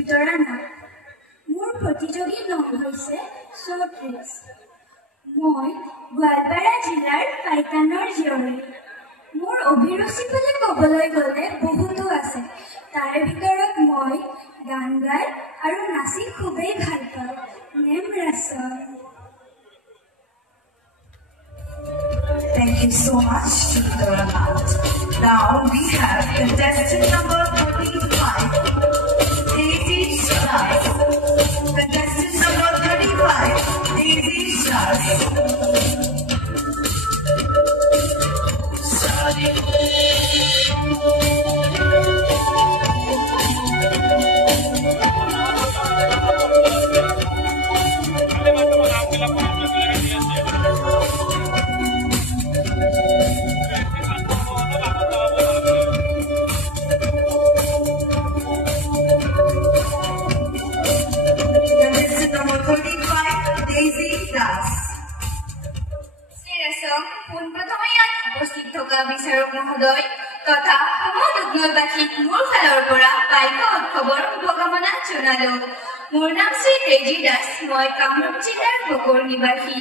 বিতৰা নাম। মোৰ প্ৰতিযোগী নাম হৈছে 34। মই গোৱালপাৰা জিলাৰ পাইকানৰ জীয়ৰী। মোৰ অভিৰুচি বুলি ক'বলৈ গ'লে বহুতো আছে। তাৰে ভিতৰত মই গান গাই আৰু নাচি খুবেই ভাল পাওঁ। Name ration. Thank you so much, Chitra. Now we have contestant number 35, Daisy Shah. Contestant number 35, Daisy Shah. বিচাৰক মহোদয় তথা সমদুগ্নবাসীক মোৰ ফালৰ পৰা বাইক উৎসৱৰ শুভকামনা জনালো। মোৰ নাম শ্ৰী তেজী দাস। মই কামৰূপ জিলাৰ বকৰ নিবাসী।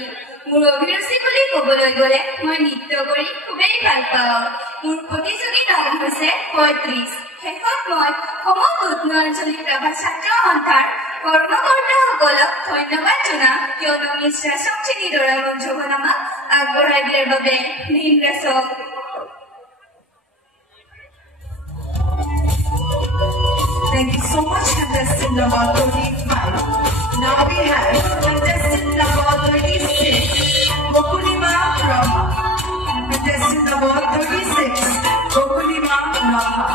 মোৰ অভিৰুচি বুলি ক'বলৈ গ'লে মই নৃত্য কৰি খুবেই ভাল পাওঁ। মোৰ প্ৰতিযোগী নাম হৈছে 35। শেষত মই সমদুগ্ন আঞ্চলিক ৰাভা ছাত্ৰ সন্থাৰ কৰ্মকৰ্তাসকলক ধন্যবাদ জনাম, কিয়নো মিছ ৰাচক শ্ৰেণীদৰা মঞ্চখন আমাক আগবঢ়াই দিয়াৰ বাবে। নিম ৰাচক। Thank you so much, contestant number 35. Now we have contestant number 36, Gokulima Raha. Contestant number 36, Gokulima Raha.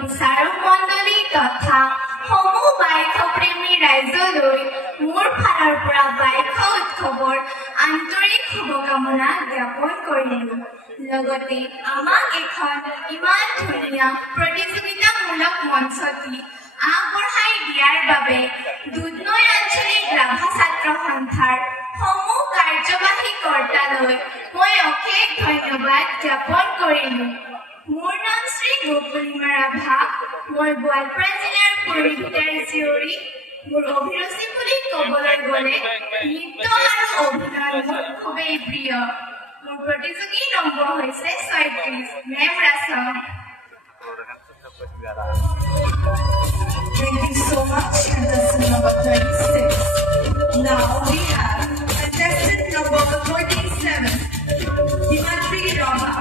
বিচাৰক মণ্ডলী তথা সমূহ বাইক প্ৰেমী ৰাইজলৈ মোৰ ফালৰ পৰা বাইক উৎসৱৰ আন্তৰিক শুভকামনা জ্ঞাপন কৰিলো। লগতে আমাক এখন ইমান ধুনীয়া প্ৰতিযোগিতামূলক মঞ্চটি আগবঢ়াই দিয়াৰ বাবে দুধনৈ আঞ্চলিক ৰাভা ছাত্ৰ সন্থাৰ সমূহ কাৰ্যবাহী কৰ্তালৈ মই অশেষ ধন্যবাদ জ্ঞাপন কৰিলো। মোৰ নাম শ্ৰী গোকুলিমা ৰাভা। মই গোৱালপাৰা জিলাৰ পৰিবিতাৰ জীয়ৰী। মোৰ অভিৰুচি বুলি ক'বলৈ গ'লে নৃত্য আৰু অভিনয় মোৰ খুবেই প্ৰিয়। মোৰ প্ৰতিযোগী নম্বৰ হৈছে 36। Name ration. Thank you so much, contestant number 36. Now we have contestant number 47, Himatri Raha.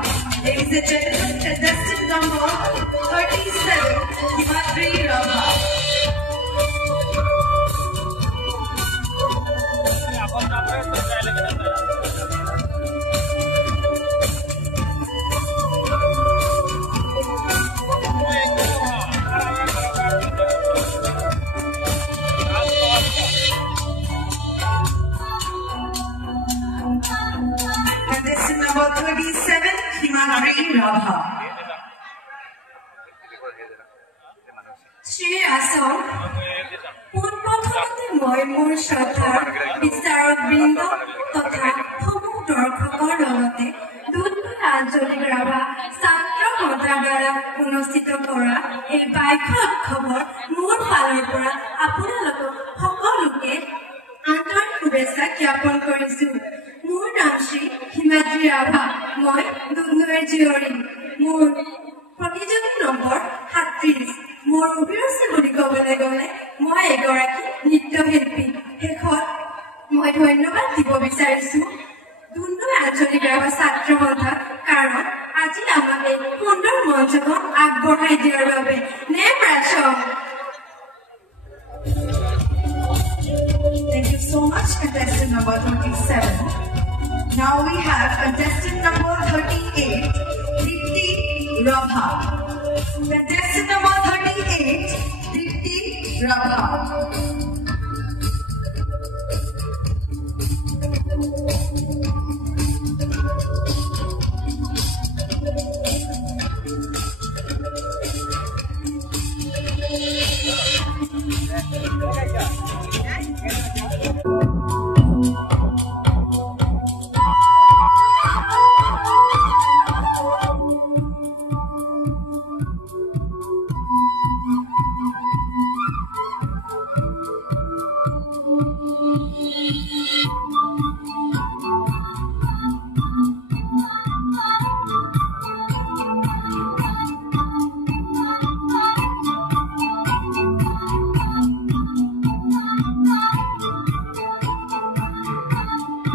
Ladies and gentlemen, contestant number 37, Himatri Raha. Contestant number 37, Himatri Raha. Shri আছম, পোনপ্ৰথমতে মই মোৰ শ্ৰদ্ধা বিচাৰক বৃন্দ তথা সমূহ দৰ্শকৰ লগতে দুধনৈ আঞ্চলিক ৰাভা ছাত্ৰ সন্থাৰ দ্বাৰা অনুষ্ঠিত কৰা এই বাইক উৎসৱৰ মোৰ ফালৰ পৰা আপোনালোকক সকলোকে আন্তৰিক শুভেচ্ছা জ্ঞাপন কৰিছো। মোৰ নাম শ্ৰী হিমাদ্ৰী ৰাভা। মই দুধনৈৰ জীয়ৰী। মোৰ প্ৰতিযোগী নম্বৰ 37। মোৰ অভিৰুচি বুলি ক'বলৈ গ'লে মই এগৰাকী নৃত্যশিল্পী। শেষত মই ধন্যবাদ দিব বিচাৰিছো দুধনৈ আঞ্চলিক ৰাভা ছাত্ৰ সন্থাক, কাৰণ আজি আমাক এই সুন্দৰ মঞ্চখন আগবঢ়াই দিয়াৰ বাবে। Name ration. Thank you so much, contestant number 37. Now we have contestant number 38, Rabha.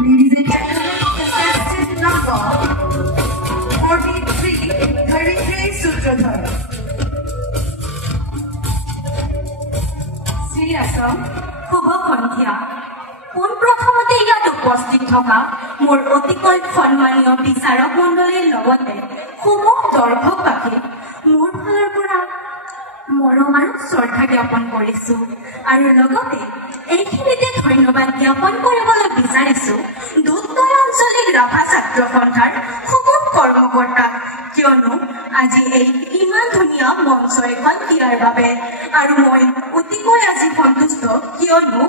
Ladies and gentlemen, contestant number 43, 33 Sutradhar. শ্ৰীৰাসম শুভ সন্ধিয়া পোনপ্ৰথমতে ইয়াত উপস্থিত থকা মোৰ অতিকৈ সন্মানীয় বিচাৰক মণ্ডলীৰ লগতে সমূহ দৰ্শকবাসী মোৰ ফালৰ পৰা মৰম আৰু শ্ৰদ্ধা জ্ঞাপন কৰিছো আৰু লগতে এইখিনিতে ধন্যবাদ জ্ঞাপন কৰিবলৈ বিচাৰিছো দুধনৈ আঞ্চলিক ৰাভা ছাত্ৰ সন্থাৰ সমূহ কৰ্মকৰ্তাক কিয়নো আজি এই ইমান ধুনীয়া মঞ্চ এখন দিয়াৰ বাবে আৰু মই অতিকৈ আজি সন্তুষ্ট কিয়নো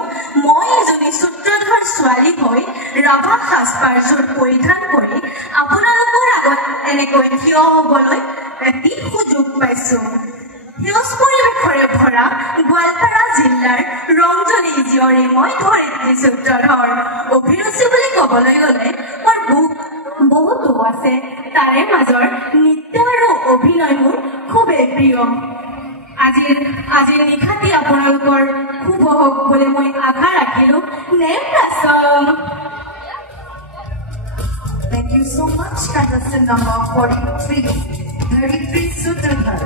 মই এজনী সূত্ৰধৰ ছোৱালী হৈ ৰাভা সাজপাৰযোৰ পৰিধান কৰি আপোনালোকৰ আগত এনেকৈ থিয় হ'বলৈ এটি সুযোগ পাইছো সেউজ পৰিৱেশৰে ভৰা গোৱালপাৰা জিলাৰ ৰংজনী জীয়ৰী মই ধৰিত্ৰী সূত্ৰধৰ অভিৰুচি বুলি ক'বলৈ গ'লে মোৰ বহুতো আছে তাৰে মাজৰ নৃত্য আৰু অভিনয় মোৰ খুবেই প্ৰিয় আজিৰ নিশাটি আপোনালোকৰ শুভ হওক বুলি মই আশা ৰাখিলো name Thank you so much, contestant number 43, 33 Sutradhar.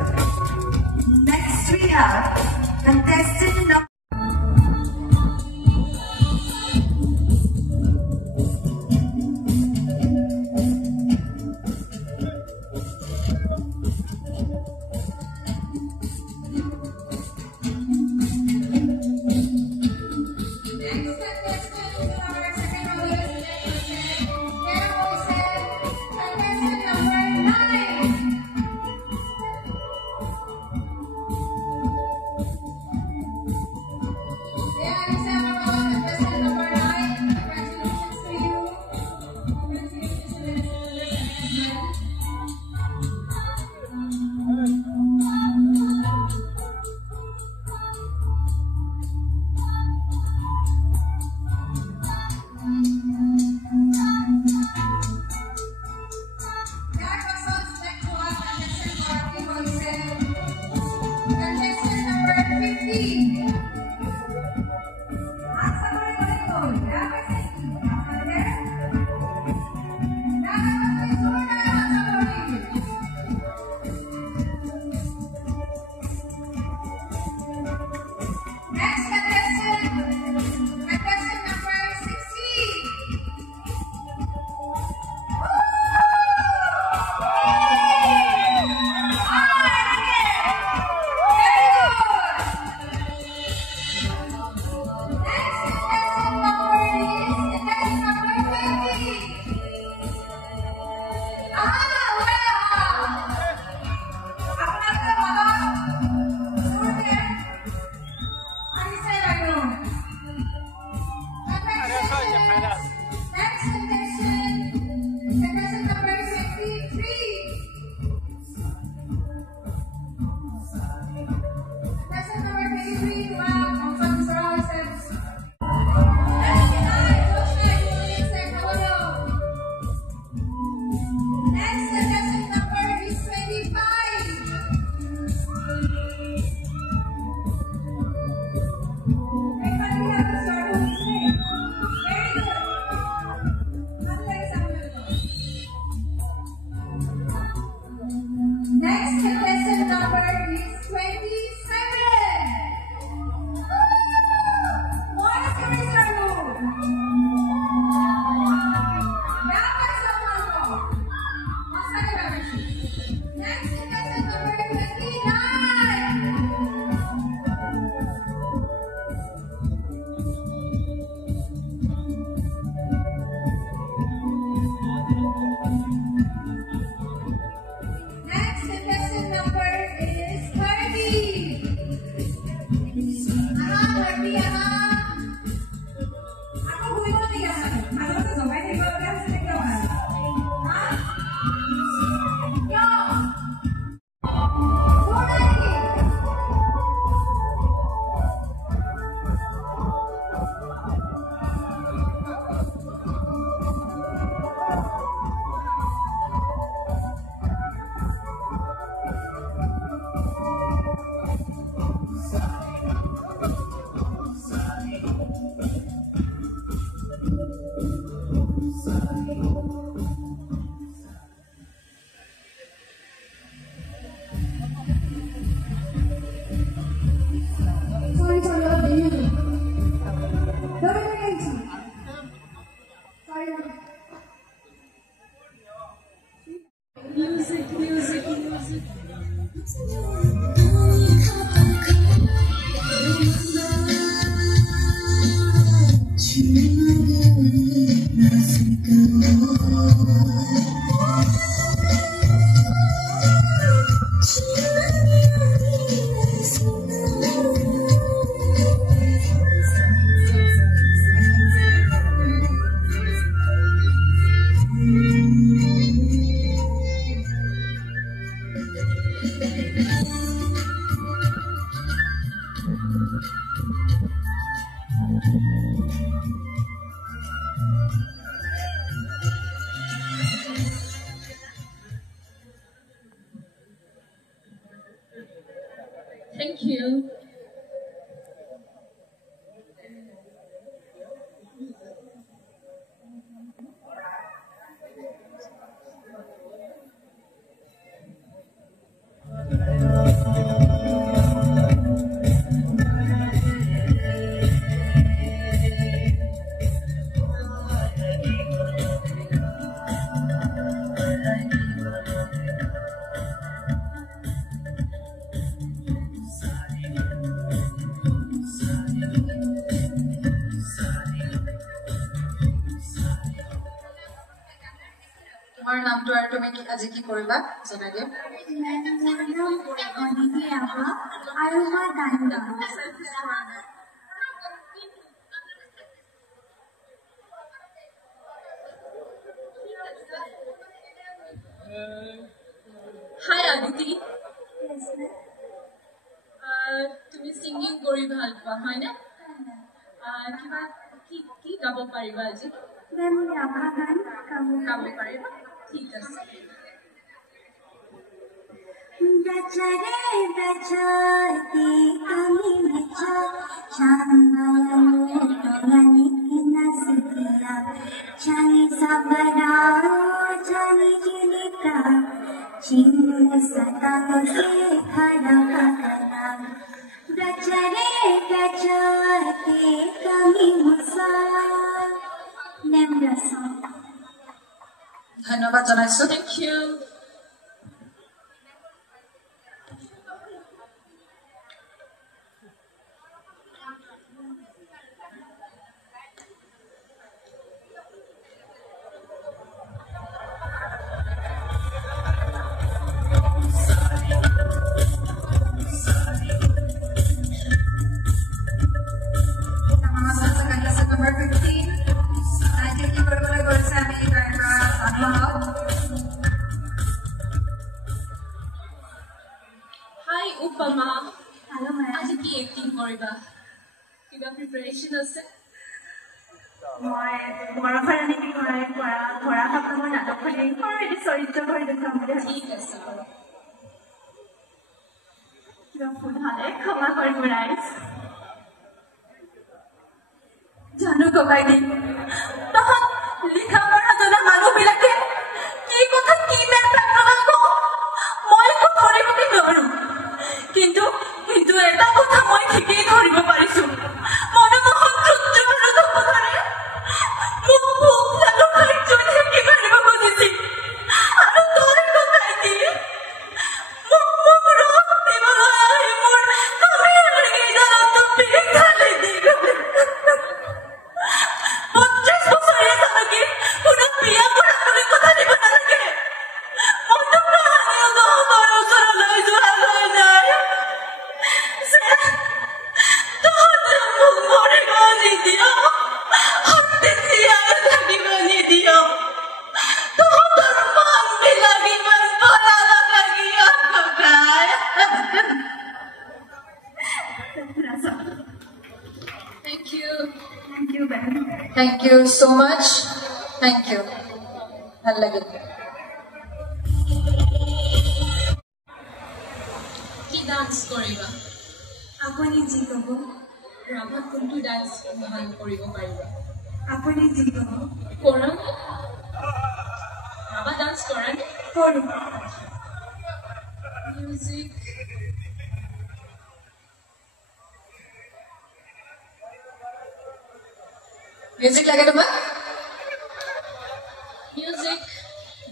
Next we have contestant number Next Thank you. তোমাৰ নামটো আৰু তুমি আজি কি কৰিবা জনাই দিয়া আৰু মই গান গাম Hi Aditi. তুমি সিংগিং কৰি ভাল পোৱা হয় না কিবা কি গাব পাৰিবা আজি মেম ৰাভা গান গাব পাৰিবা ঠিক আছে বেচারে বেচাতে আমি বেচা চাঁদমায়ানে তোমানে নাচ দিয়া চানি সাবরাও চানি জিনিকা চিন সতাব সে খানা খানা বেচারে বেচাতে আমি মুসা নেমরাসা ধন্যবাদ জনাইছো Thank you. Hi Upama. Hello ma'am. আজি কি এক্টিং কৰিবা কিবা প্ৰিপাৰেচন আছে মই বৰফাৰণী বিষয়ে ধৰা সপ্তমৰ নাটকখনি এটি চৰিত্ৰ কৰি দেখুৱাম বুলি ঠিক আছে কিবা ভুল হ'লে ক্ষমা কৰিব ৰাইজ জানো ককাই দিম তহঁত লিখা পঢ়া জনা মানুহবিলাকে কি কথা কি বেয়া প্ৰেৰণা কওঁ মই একো ধৰিবকে নোৱাৰো কিন্তু এটা কথা মই ঠিকেই ধৰিব পাৰিছো মনোমোহন সূৰ্যৰ কথাৰে মোক ভোক লাগো খালি জুই থাকি মাৰিব খুজিছিল আৰু তই ককাই দি মোক ৰস দিবলৈ আহি মোৰ কামেৰে কেইডালতো পিক ঢালি দি গ'ল ৩৫ বছৰীয়া চালকী কোনো বিয়া কৰা বুলি কথা দিব নালাগে মইতো কাহানিও তহঁতৰ ওচৰলৈ যোৱা হৈ যায় তহঁতে মোক মৰিব নিদিয় তেতিয়াই থাকিব নিদিয় তহঁতৰ মনবিলাক ইমান ভৰা লগা কিয় ককাই Thank you. Thank you, Ben. Thank you so much. Thank you. ভাল লাগিল কি ডান্স কৰিবা আপুনি যি ক'ব ৰাভাত কোনটো ডান্স ভাল কৰিব পাৰিবা আপুনি যি ক'ব কৰা ৰাভা ডান্স কৰা নে কৰোঁ মিউজিক মিউজিক লাগে তোমাক মিউজিক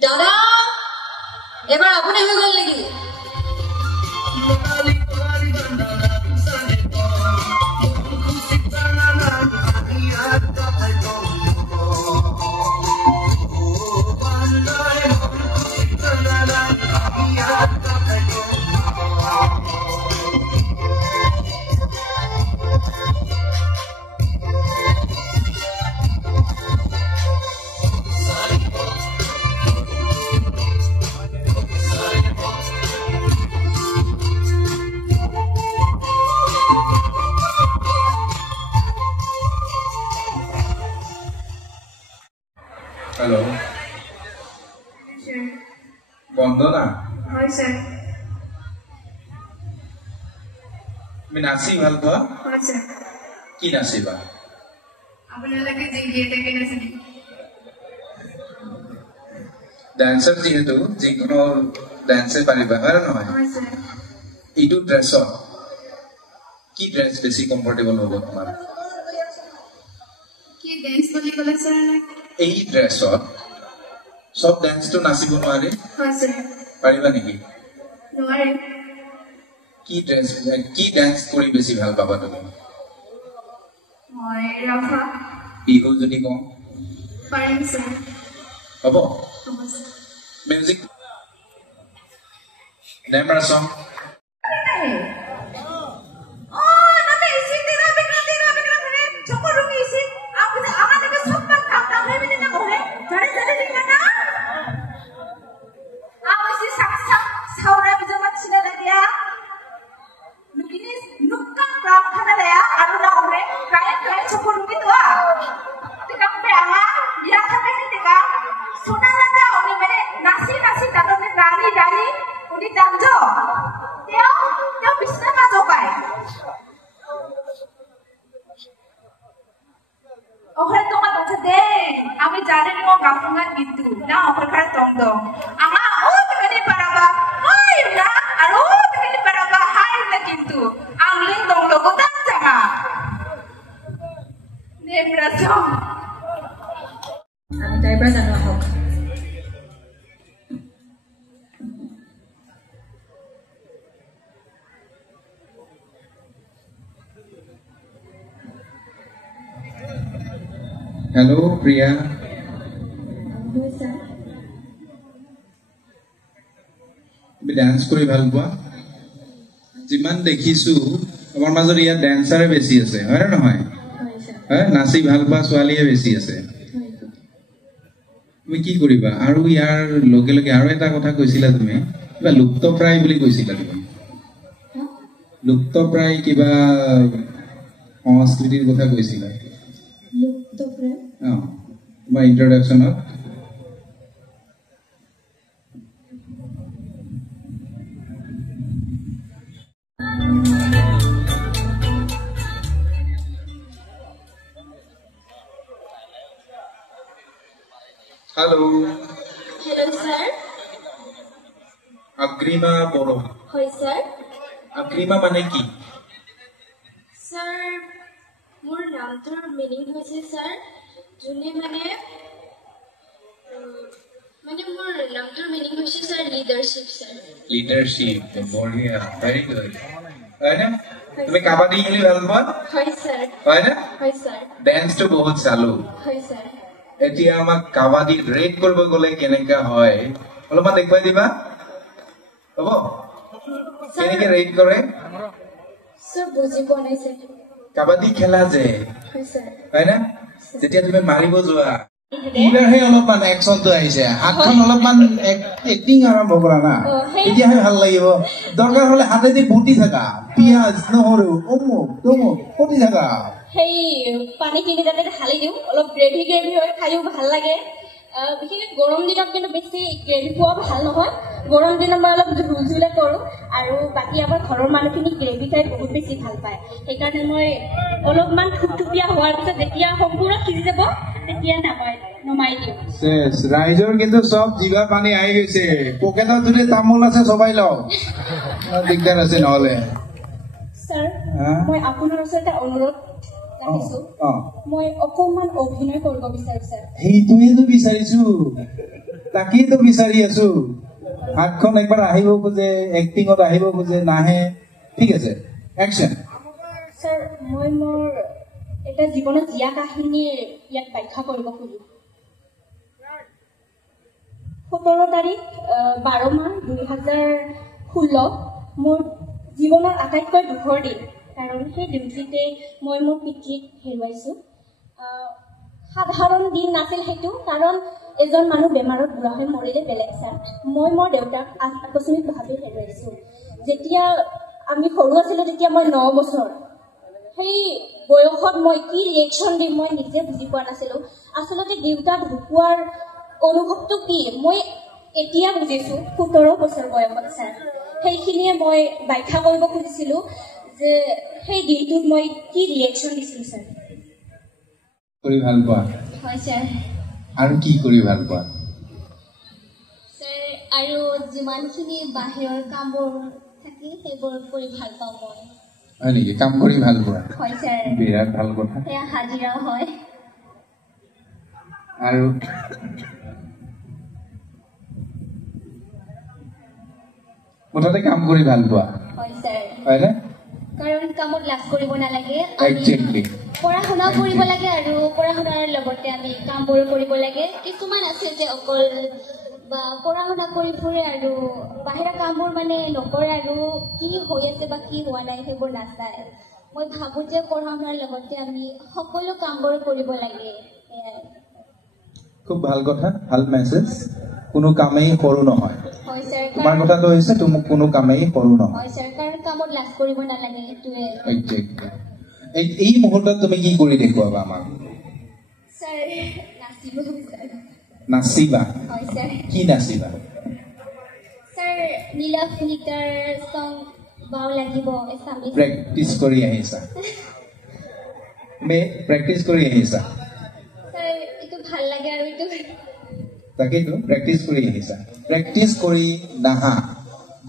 দাদা এবাৰ আপুনি হৈ গ'ল নেকি বন্দনা হয় স্যাৰ তুমি নাচি ভাল পোৱা হয় স্যাৰ কি নাচিবা আপোনালোকে যি দিয়ে তাকে নাচিম ডান্সাৰ যিহেতু যিকোনো ডান্সে পাৰিবা হয় নহয় হয় স্যাৰ এইটো ড্ৰেছত কি ড্ৰেছ বেছি কমফৰ্টেবল হ'ব তোমাৰ কি ডেন্স বুলি ক'লে স্যাৰ এই ড্ৰেছত সব ডান্সটো নাচিব নোৱাৰে হয় স্যাৰ পাৰিবা নেকি নোৱাৰে কি ডান্স কৰি বেছি ভাল পাবা তুমি মই ৰাভা বিহু যদি কওঁ পাৰিম স্যাৰ হ'ব হ'ব স্যাৰ মিউজিক নেমৰ সং আমি জানি mo kapungan gitu na operkar tongdong anga begini paraba ay na aro begini paraba hai na gitu angling tongdong utan janga ne braso আমি তাইৰ পৰা জানো আহক हेलो प्रिया তুমি ডান্স কৰি ভাল পোৱা যিমান দেখিছো আমাৰ মাজত ইয়াত ডান্সাৰে বেছি আছে হয় নহয় হয় নাচি ভাল পোৱা ছোৱালীয়ে বেছি আছে তুমি কি কৰিবা আৰু ইয়াৰ লগে লগে আৰু এটা কথা কৈছিলা তুমি কিবা লুপ্তপ্ৰায় বুলি কৈছিলা তুমি লুপ্তপ্ৰায় কিবা সংস্কৃতিৰ কথা কৈছিলা তোমাৰ ইন্ট্ৰডাকশ্যনত हेलो हेलो सर अग्रिमा बोरो হয় सर अग्रिमा माने की सर মোৰ নামটোৰ মিনিং হৈছে सर যোনে মানে মোৰ নামটোৰ মিনিং হৈছে सर লিডাৰশ্বিপ सर লিডাৰশ্বিপ বঢ়িয়া ভেৰি গুড হয় না তুমি কাবাডী খেলি ভাল পোৱা হয় सर হয় না হয় सर ডান্সটো বহুত চালো হয় सर এতিয়া আমাক কাবাডী ৰেড কৰিব গলে কেনেকা হয় অলপমান দেখুৱাই দিবা হ'ব কেনেকে ৰেড কৰে सर বুজি পোৱা নাই सर কাবাডী খেলা যে হয় सर হয় না যেতিয়া তুমি মাৰিব যোৱা এইবাৰহে অলপমান একশনটো আহিছে হাতখন অলপমান এক্টিং আৰম্ভ কৰা না তেতিয়াহে ভাল লাগিব দৰকাৰ হলে হাতেদি বুটি থাকা পিঁয়াজ নহৰু অমুক তমুক ফুটি থাকা সেই পানীখিনি যাতে ঢালি দিওঁ অলপ গ্ৰেভি হৈ খায়ো ভাল লাগে বিশেষকৈ গৰম দিনত কিন্তু বেছি গ্ৰেভি খোৱা ভাল নহয় গৰম দিনত মই অলপ ঝুলঝুলে কৰোঁ আৰু বাকী আমাৰ ঘৰৰ মানুহখিনি গ্ৰেভি খাই বহুত বেছি ভাল পায় সেইকাৰণে মই অলপমান থুপথুপীয়া হোৱাৰ পিছত যেতিয়া সম্পূৰ্ণ সিজি যাব তেতিয়া নমাই দিওঁ ৰাইজৰ কিন্তু চব জিভা পানী আহি গৈছে পকেটত যদি তামোল আছে চবাই লওক দিগদাৰ আছে নহলে ছাৰ মই আপোনাৰ ওচৰতে অনুৰোধ মই অকণমান অভিনয় কৰিব বিচাৰো ছাৰ সেইটোৱেতো বিচাৰিছো তাকেইতো বিচাৰি আছো হাতখন একবাৰ আহিব খোজে এক্টিঙত আহিব খোজে নাহে ঠিক আছে একশ্যন ছাৰ মই মোৰ এটা জীৱনত জীয়া কাহিনীৰ ইয়াত ব্যাখ্যা কৰিব খোজো 17 তাৰিখ 12 মাহ 2016 মোৰ জীৱনৰ আটাইতকৈ দুখৰ দিন কাৰণ সেই দিনটিতে মই মোৰ পিতৃক হেৰুৱাইছোঁ সাধাৰণ দিন নাছিল সেইটো কাৰণ এজন মানুহ বেমাৰত বুঢ়া হৈ মৰিলে বেলেগ ছাৰ মই মোৰ দেউতাক আকস্মিকভাৱে হেৰুৱাইছোঁ যেতিয়া আমি সৰু আছিলোঁ তেতিয়া মই 9 বছৰ সেই বয়সত মই কি ৰিয়েকশ্যন দিম মই নিজে বুজি পোৱা নাছিলোঁ আচলতে দেউতা ঢুকুৱাৰ অনুভৱটো কি মই এতিয়া বুজিছো 17 বছৰ বয়সত ছাৰ সেইখিনিয়ে মই ব্যাখ্যা কৰিব খুজিছিলো যে সেই দিনটোত মই কি ৰিয়েকশ্যন দিছিলো ছাৰ কৰি ভাল পোৱা হয় ছাৰ আৰু কি কৰি ভাল পোৱা ছাৰ আৰু যিমানখিনি বাহিৰৰ কামবোৰ থাকে সেইবোৰ কৰি ভাল পাওঁ মই হয় নেকি কাম কৰি ভাল পোৱা হয় ছাৰ বিৰাট ভাল কথা সেয়া হাজিৰা হয় আৰু মুঠতে কাম কৰি ভাল পোৱা হয় ছাৰ হয়নে কাৰণ কামত লাজ কৰিব নালাগে একজেক্টলি পঢ়া শুনা কৰিব লাগে আৰু পঢ়া শুনাৰ লগতে আমি কামবোৰ কৰিব লাগে কিছুমান আছে যে অকল বা পঢ়া শুনা কৰি ফুৰে আৰু বাহিৰা কামবোৰ মানে নকৰে আৰু কি হৈ আছে বা কি হোৱা নাই সেইবোৰ নাচায় মই ভাবোঁ যে পঢ়া শুনাৰ লগতে আমি সকলো কামবোৰ কৰিব লাগে খুব ভাল কথা ভাল মেছেজ কোনো কামেই সৰু নহয় হয় ছাৰ তোমাৰ কথাটো হৈছে তুমি কোনো কামেই সৰু নহয় হয় ছাৰ কাৰণ কামত লাজ কৰিব নালাগে এইটোৱে একজেক্টলি এই মুহূৰ্তত তুমি কি কৰি দেখুৱাবা আমাক ছাৰ নাচিব ছাৰ নাচিবা হয় ছাৰ কি নাচিবা ছাৰ নীলা ফিল্টাৰ সং বাও লাগিব এছামিজ প্ৰেক্টিচ কৰি আহিছা প্ৰেক্টিচ কৰি আহিছা ছাৰ এইটো ভাল লাগে আৰু এইটো তাকেইতো প্ৰেক্টিচ কৰি আহিছা প্ৰেক্টিচ কৰি নাহা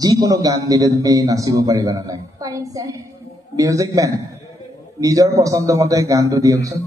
যিকোনো গান দিলে তুমি নাচিব পাৰিবা নে নাই পাৰিম ছাৰ মিউজিক মেন নিজৰ পছন্দ মতে গানটো দিয়কচোন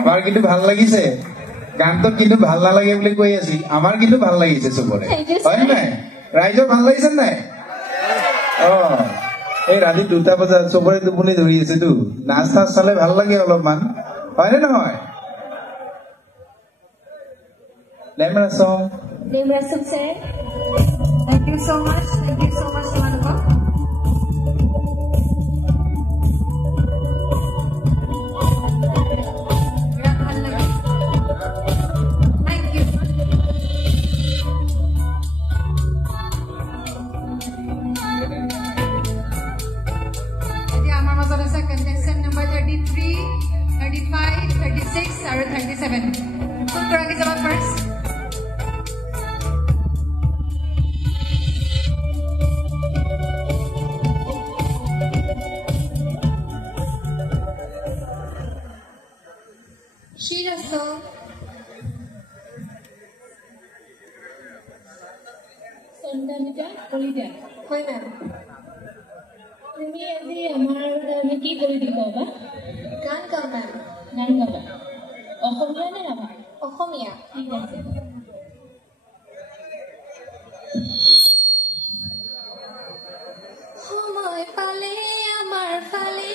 আমাৰ কিন্তু ভাল লাগিছে গানটো কিন্তু ভাল নালাগে বুলি কৈ আছি আমাৰ কিন্তু ভাল লাগিছে চবৰে হয় নাই ৰাইজৰ ভাল লাগিছে নাই এই ৰাতি 2টা বজাত চবৰে টোপনি ধৰি আছেতো নাচ নাচ চালে ভাল লাগে অলপমান হয়নে নহয় লেমৰা সং sir Thank you so much তোমালোকক বিৰাট ভাল লাগে Thank you. এতিয়া আমাৰ মাজত আছে contestant number 33, 35, 36 আৰু 37. কোন গৰাকী যাব first? Sheila song. সন্তানিকা কলিতা হয় মেম তুমি আজি আমাৰ কাৰণে কি কৰি দেখুৱাবা গান গাম মেম গান গাবা অসমীয়া নে ৰাভা অসমীয়া ঠিক আছে সময় পালে আমাৰ ফালে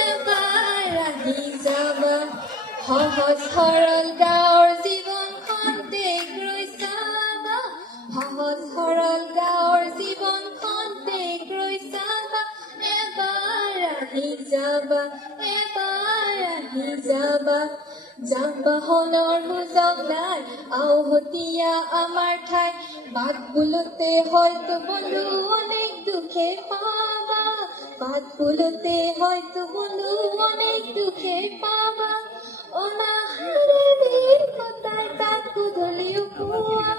এবাৰ আহি যাবা সহজ সৰল গাঁৱৰ জীৱনখন দেশ চাবা সহজ সৰল গাঁৱৰ জীৱনখন দেশ চাবা এবাৰ আহি যাবা যান বাহনৰ সুযোগ নাই আওহতীয়া আমাৰ ঠাই বাট বোলোতে হয়তো বন্ধু অনেক দুখে পাবা বাট বোলোতে হয়তো বন্ধু অনেক দুখে পাবা অনাহাৰে দিন কটাই তাত গধূলিও পুৱা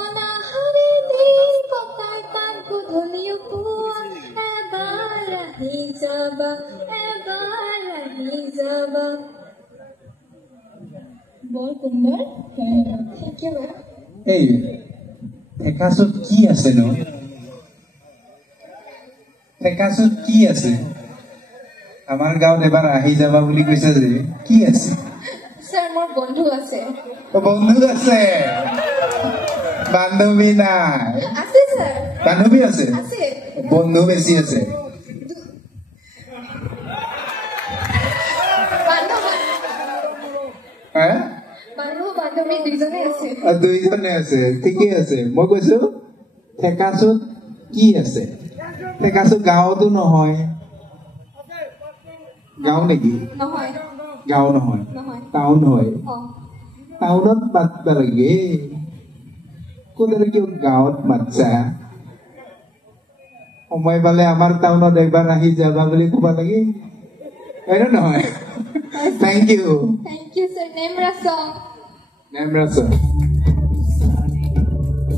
অনাহাৰে দিন কটাই তাত গধূলিও পুৱা এবাৰ আহি যাবা বৰ সুন্দৰ Thank you, ma'am. এই ঠেকাচোত কি আছে নো ঠেকাচোত কি আছে আমাৰ গাঁৱত এবাৰ আহি যাবা বুলি কৈছে যে কি আছে মোৰ বন্ধু আছে বন্ধু আছে বান্ধৱী নাই আছে স্যাৰ বান্ধৱী আছে আছে বন্ধু বেছি আছে বান্ধৱী দুইজনে আছে দুইজনে আছে ঠিকেই আছে মই কৈছো ঠেকাচোত কি আছে ঠেকাচোত গাঁৱতো নহয় গাঁও নেকি নহয় গাঁও নহয় টাউন হয় টাউনত মাতবা লাগে কোনে কিয় গাঁৱত মাতছা সময় পালে আমাৰ টাউনত একবাৰ আহি যাবা বুলি ক'বা লাগে হয়নে নহয় Thank you, sir. Nemrasa.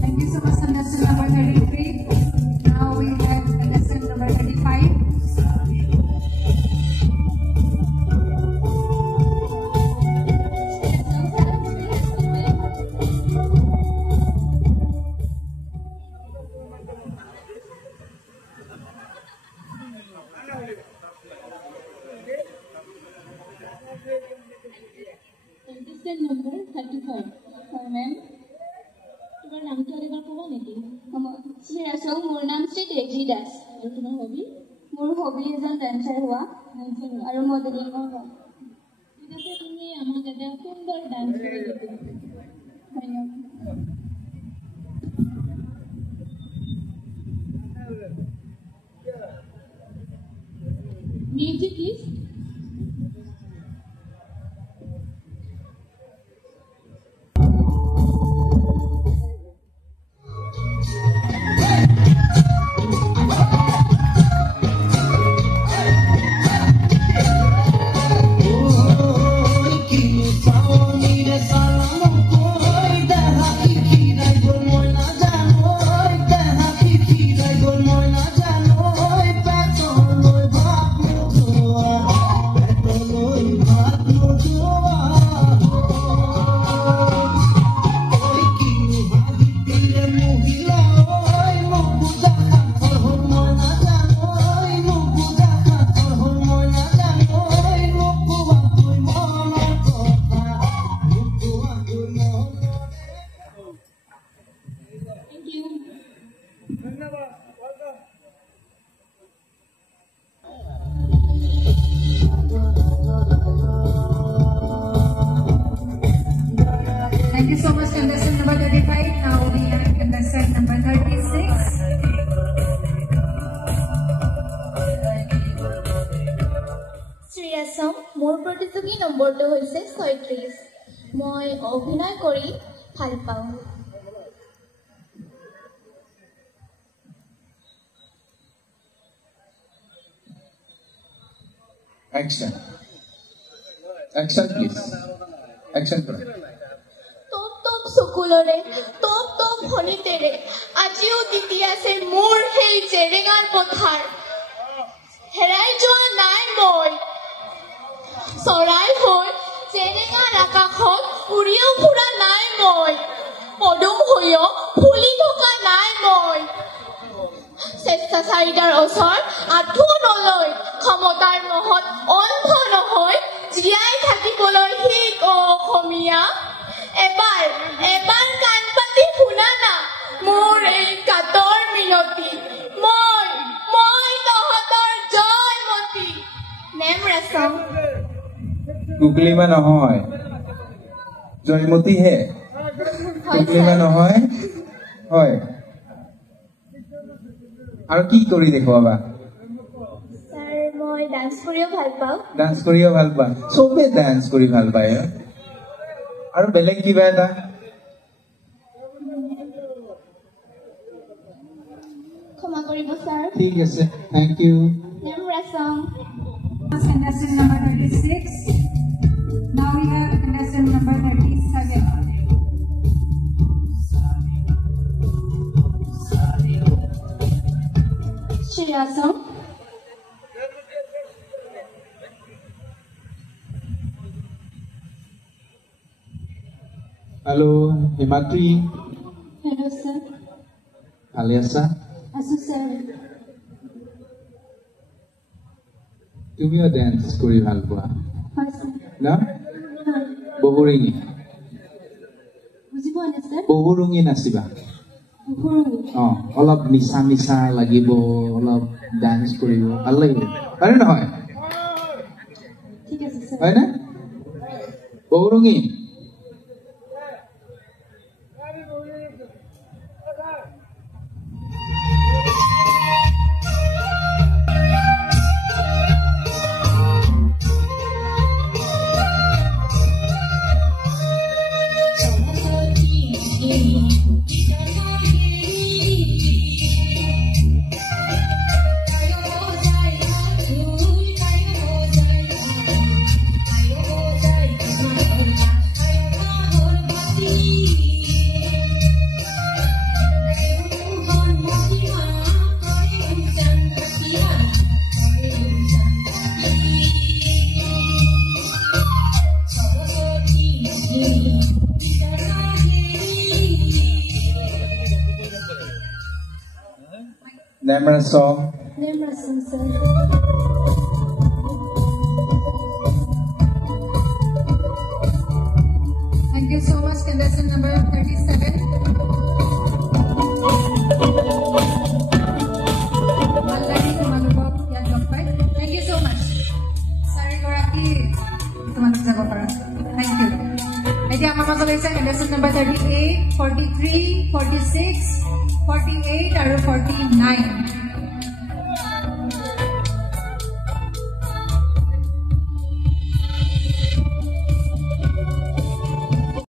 Thank you so much, contestant number 33. Now we have contestant number 35. Contestant number 35. Hi, ma'am. Your name to ever koma neki? Sir, মোৰ নাম শ্ৰী তেজি দাস আৰু তোমাৰ হবি মোৰ হবি এজন ডান্সাৰ হোৱা আৰু মডেলিং হোৱা ঠিক আছে তুমি আমাক এটা সুন্দৰ ডান্স কৰি দিবা ধন্যবাদ music please Thank you so much, contestant number 35. Now we have contestant number 36. শ্ৰীয়াসম মোৰ প্ৰতিযোগী নম্বৰটো হৈছে 36 মই অভিনয় কৰি ভাল পাওঁ Action. Action, please. Action, please. Top চকুলৰে টপ ভনিতেৰে আজিও দিদি আছে মোৰ সেই জেৰেঙাৰ পথাৰ হেৰাই যোৱা নাই মই চৰাই হৈ জেৰেঙাৰ আকাশত উৰিও ফুৰা নাই মই পদুম হৈও ফুলি থকা নাই মই স্বেচ্ছাচাৰিতাৰ ওচৰ আঁঠু নলৈ ক্ষমতাৰ মহত অন্ধ নহয় জীয়াই থাকিবলৈ শিক অসমীয়া এবাৰ কাণ পাতি শুনা না মোৰ এই কাতৰ মিনতি মই তহঁতৰ জয়মতী নেমৰাচম গুগলিমা নহয় জয়মতীহে গুগলিমা নহয় হয় আৰু কি কৰি দেখুৱাবা স্যাৰ মই ডান্স কৰিও ভাল পাওঁ ডান্স কৰিও ভাল পা চবে ডান্স কৰি ভাল পায় আৰু বেলেগ কিবা এটা ক্ষমা কৰিব স্যাৰ ঠিক আছে থ্যাংক ইউ নেমৰাচম Contestant number 36. Now we have contestant number 37. শ্ৰীয়াসম হেল্ল' হিমাদ্ৰী হেল্ল' স্যাৰ ভালে আছা আছো স্যাৰ তুমিও ডান্স কৰি ভাল পোৱা হয় স্যাৰ ন বহুৰুঙি বুজি পোৱা নাই স্যাৰ বহুৰুঙি নাচিবা বহুৰুঙি অলপ নিচা নিচা লাগিব অলপ ডান্স কৰিব ভাল লাগিব হয় নহয় ঠিক আছে স্যাৰ হয় না বহুৰুঙি Namra song. Namra song, sir. Thank you so much, contestant number 37. Thank you so much. Sorry, Goraki. Thank you. Contestant number 38, 43, 46, 48 and 49.